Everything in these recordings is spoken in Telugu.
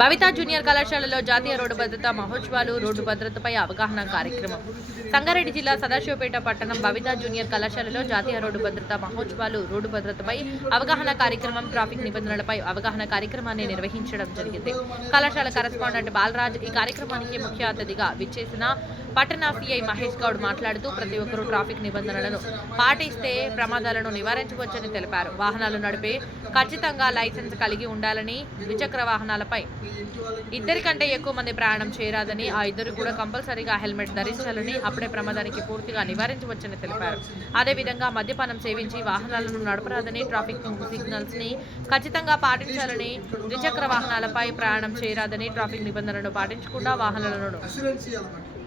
భవిత జూనియర్ కళాశాలలో జాతీయ రోడ్డు భద్రత మహోత్సవాలు రోడ్డు భద్రతపై అవగాహన కార్యక్రమం. సంగారెడ్డి జిల్లా సదాశివపేట పట్టణం భవిత జూనియర్ కళాశాలలో జాతీయ రోడ్డు భద్రత మహోత్సవాలు రోడ్డు భద్రతపై అవగాహన కార్యక్రమం ట్రాఫిక్ నిబంధనలపై అవగాహన కార్యక్రమాన్ని నిర్వహించడం జరిగింది. కళాశాల కరెస్పాండెంట్ బాలరాజ్ ఈ కార్యక్రమానికి ముఖ్య అతిథిగా విచ్చేసిన పట్టణ సిఐ మహేష్ గౌడ్ మాట్లాడుతూ ప్రతి ఒక్కరూ ట్రాఫిక్ నిబంధనలను పాటిస్తే ప్రమాదాలను నివారించవచ్చని తెలిపారు. వాహనాలు నడిపే ఖచ్చితంగా లైసెన్స్ కలిగి ఉండాలని ద్విచక్ర వాహనాలపై ఇద్దరికంటే ఎక్కువ మంది ప్రయాణం చేయరాదని ఆ ఇద్దరు కూడా కంపల్సరీగా హెల్మెట్ ధరించాలని అప్పుడే ప్రమాదానికి పూర్తిగా నివారించవచ్చని తెలిపారు. అదేవిధంగా మద్యపానం సేవించి వాహనాలను నడపరాదని ట్రాఫిక్ సిగ్నల్స్ని ఖచ్చితంగా పాటించాలని ద్విచక్ర వాహనాలపై ప్రయాణం చేయరాదని ట్రాఫిక్ నిబంధనలను పాటించకుండా వాహనాలను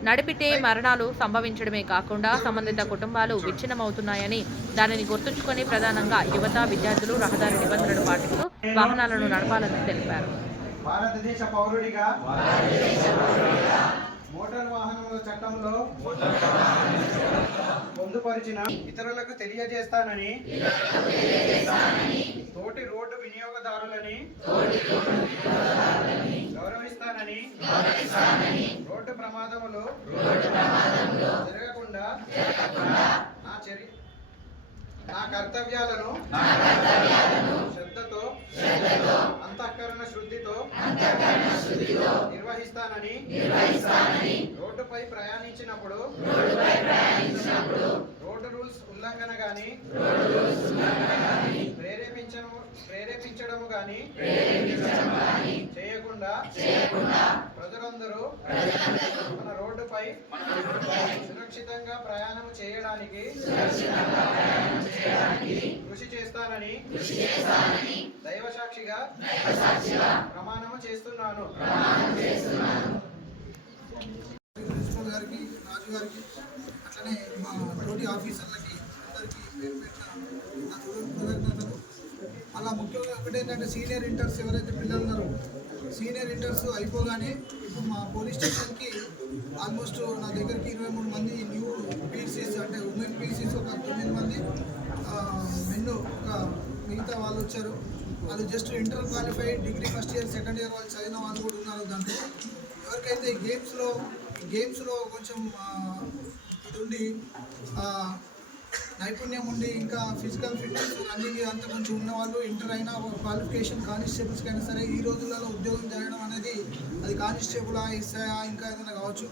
నడిపితే మరణాలు సంభవించడమే కాకుండా సంబంధిత కుటుంబాలు విచ్ఛిన్నమవుతున్నాయని దానిని గుర్తుంచుకొని ప్రధానంగా యువత విద్యార్థులు రహదారి నిబంధనలు పాటిస్తూ వాహనాలను నడపాలని తెలిపారు. భారతదేశ పౌరుడిగా మోటార్ వాహనముల చట్టంలో పొందుపరిచిన ఇతరులకు తెలియజేస్తానని తోటి రోడ్డు వినియోగదారులని గౌరవిస్తానని రోడ్డు ప్రమాదములు జరగకుండా నా చర్య నా కర్తవ్యాలను నిర్వహిస్తానని రోడ్డుపై ప్రయాణించినప్పుడు రోడ్డు రూల్స్ ఉల్లంఘన గాని ప్రేరేపించడం ప్రేరేపించడము గాని చేయకుండా ప్రజలందరూ మన రోడ్డుపై సురక్షితంగా ప్రయాణం చేయడానికి కృషి చేస్తానని దైవ సాక్షిగా ప్రమాణము చేస్తున్నాను. ప్రిన్సిపల్ గారికి రాజు గారికి అట్లనే మా తోటి ఆఫీసర్లకి అందరికీ పేరు పెట్టిన కృతజ్ఞతలు అలా ముఖ్యంగా ఒకటి ఏంటంటే సీనియర్ ఇంటర్స్ ఎవరైతే పిల్లలు ఉన్నారో సీనియర్ ఇంటర్స్ అయిపోగానే ఇప్పుడు మా పోలీస్ స్టేషన్కి ఆల్మోస్ట్ నా దగ్గరికి ఇరవై మూడు మంది న్యూ పీసీస్ అంటే ఉమెన్ పీసీస్ ఒక తొమ్మిది మంది మెన్ను ఒక మిగతా వాళ్ళు వచ్చారు. వాళ్ళు just inter qualified degree first year second year వాళ్ళు చదివిన వాళ్ళు కూడా ఉన్నారు దాంట్లో. ఎవరికైతే గేమ్స్లో గేమ్స్లో కొంచెం ఇది ఉండి నైపుణ్యం ఉండి ఇంకా ఫిజికల్ ఫిట్నెస్ రన్నింగ్ అంత కొంచెం ఉన్న వాళ్ళు ఇంటర్ అయినా క్వాలిఫికేషన్ కానిస్టేబుల్స్కి అయినా సరే ఈ రోజులలో ఉద్యోగం చేయడం అనేది అది కానిస్టేబులా ఇస్తాయా ఇంకా ఏదైనా కావచ్చు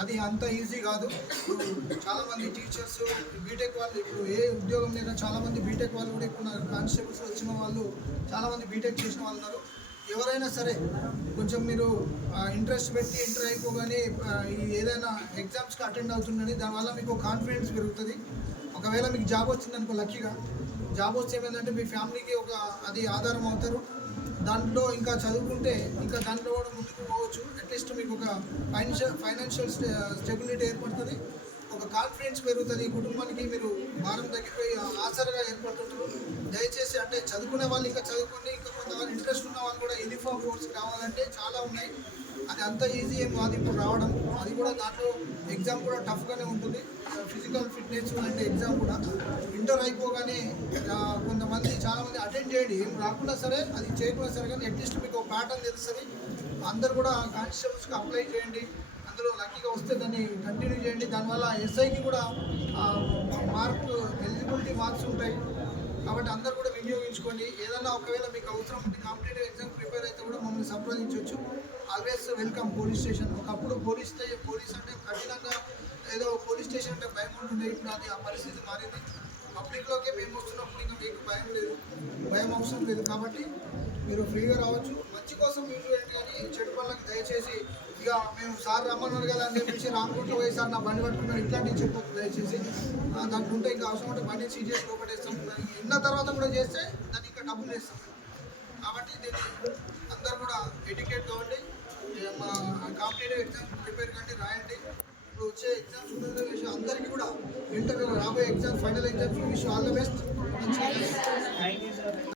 అది అంత ఈజీ కాదు. చాలామంది టీచర్స్ బీటెక్ వాళ్ళు ఇప్పుడు ఏ ఉద్యోగం లేక చాలామంది బీటెక్ వాళ్ళు కూడా ఇప్పుడు కానిస్టేబుల్స్ వచ్చిన వాళ్ళు చాలామంది బీటెక్ చేసిన వాళ్ళు ఉన్నారు. ఎవరైనా సరే కొంచెం మీరు ఇంట్రెస్ట్ పెట్టి ఎంటర్ అయిపోగానే ఏదైనా ఎగ్జామ్స్కి అటెండ్ అవుతుందని దానివల్ల మీకు కాన్ఫిడెన్స్ పెరుగుతుంది. ఒకవేళ మీకు జాబ్ వచ్చింది అనుకో లక్కీగా జాబ్ వస్తే ఏమైందంటే మీ ఫ్యామిలీకి ఒక అది ఆధారం అవుతారు. దాంట్లో ఇంకా చదువుకుంటే ఇంకా దాంట్లో కూడా ముందుకు పోవచ్చు. అట్లీస్ట్ మీకు ఒక ఫైనాన్షియల్ ఫైనాన్షియల్ స్టెబిలిటీ ఏర్పడుతుంది. ఒక కాన్ఫిడెన్స్ పెరుగుతుంది కుటుంబానికి. మీరు భారం తగ్గిపోయి ఆసరగా ఏర్పడుతుంటారు. దయచేసి అంటే చదువుకునే వాళ్ళు ఇంకా చదువుకొని ఇంకా కొంతమంది ఇంట్రెస్ట్ ఉన్న వాళ్ళు కూడా యూనిఫామ్ కోర్స్ కావాలంటే చాలా ఉన్నాయి. అది అంత ఈజీ ఏం కాదు ఇప్పుడు రావడం. అది కూడా దాంట్లో ఎగ్జామ్ కూడా టఫ్గానే ఉంటుంది. ఫిజికల్ ఫిట్నెస్ అంటే ఎగ్జామ్ కూడా. ఇంటర్ అయిపోగానే కొంతమంది చాలామంది అటెండ్ చేయండి. ఏం రాకుండా సరే అది చేయకున్నా సరే కానీ అట్లీస్ట్ మీకు ఒక ప్యాటర్న్ తెలుస్తుంది. అందరు కూడా కానిస్టేబుల్స్కి అప్లై చేయండి. చేస్తే దాన్ని కంటిన్యూ చేయండి. దానివల్ల ఎస్ఐకి కూడా మార్క్ ఎలిజిబిలిటీ మార్క్స్ ఉంటాయి. కాబట్టి అందరు కూడా వినియోగించుకొని ఏదైనా ఒకవేళ మీకు అవసరం ఉంటే కాంపిటేటివ్ ఎగ్జామ్ ప్రిపేర్ అయితే కూడా మమ్మల్ని సంప్రదించవచ్చు. ఆల్వేస్ వెల్కమ్ పోలీస్ స్టేషన్ ఒకప్పుడు పోలీస్ పోలీస్ అంటే కఠినంగా ఏదో పోలీస్ స్టేషన్ అంటే భయం ఉంటుండే. ఇప్పుడు అది ఆ పరిస్థితి మారింది. పబ్లిక్లోకి మేము వస్తున్నప్పుడు ఇంకా మీకు భయం లేదు. భయం అవసరం లేదు. కాబట్టి మీరు ఫ్రీగా రావచ్చు. మంచి కోసం యూజ్ చేయండి కానీ చెడు పనులకు దయచేసి ఇక మేము సార్ రమ్మన్నారు కదా అని చెప్పేసి రామకుంట్లో పోయి సార్ నా బండి పట్టుకున్నాడు ఇట్లాంటివి చెప్పొద్దు దయచేసి. దానికి ఉంటే ఇంకా అవసరం ఉంటే బండి సీజ్ చేసి లోపడేస్తాం విన్న తర్వాత కూడా చేస్తే దాన్ని ఇంకా డబ్బులు వేస్తాం. కాబట్టి దీన్ని అందరు కూడా ఎడ్యుకేట్ కావండి. మా కాంపిటేటివ్ ఎగ్జామ్ ప్రిపేర్ కండి రాయండి. ఇప్పుడు వచ్చే ఎగ్జామ్స్ విషయం అందరికీ కూడా ఇంటర్ రాబోయే ఎగ్జామ్స్ ఫైనల్ ఎగ్జామ్స్ విషయం ఆల్ ద బెస్ట్. మంచిగా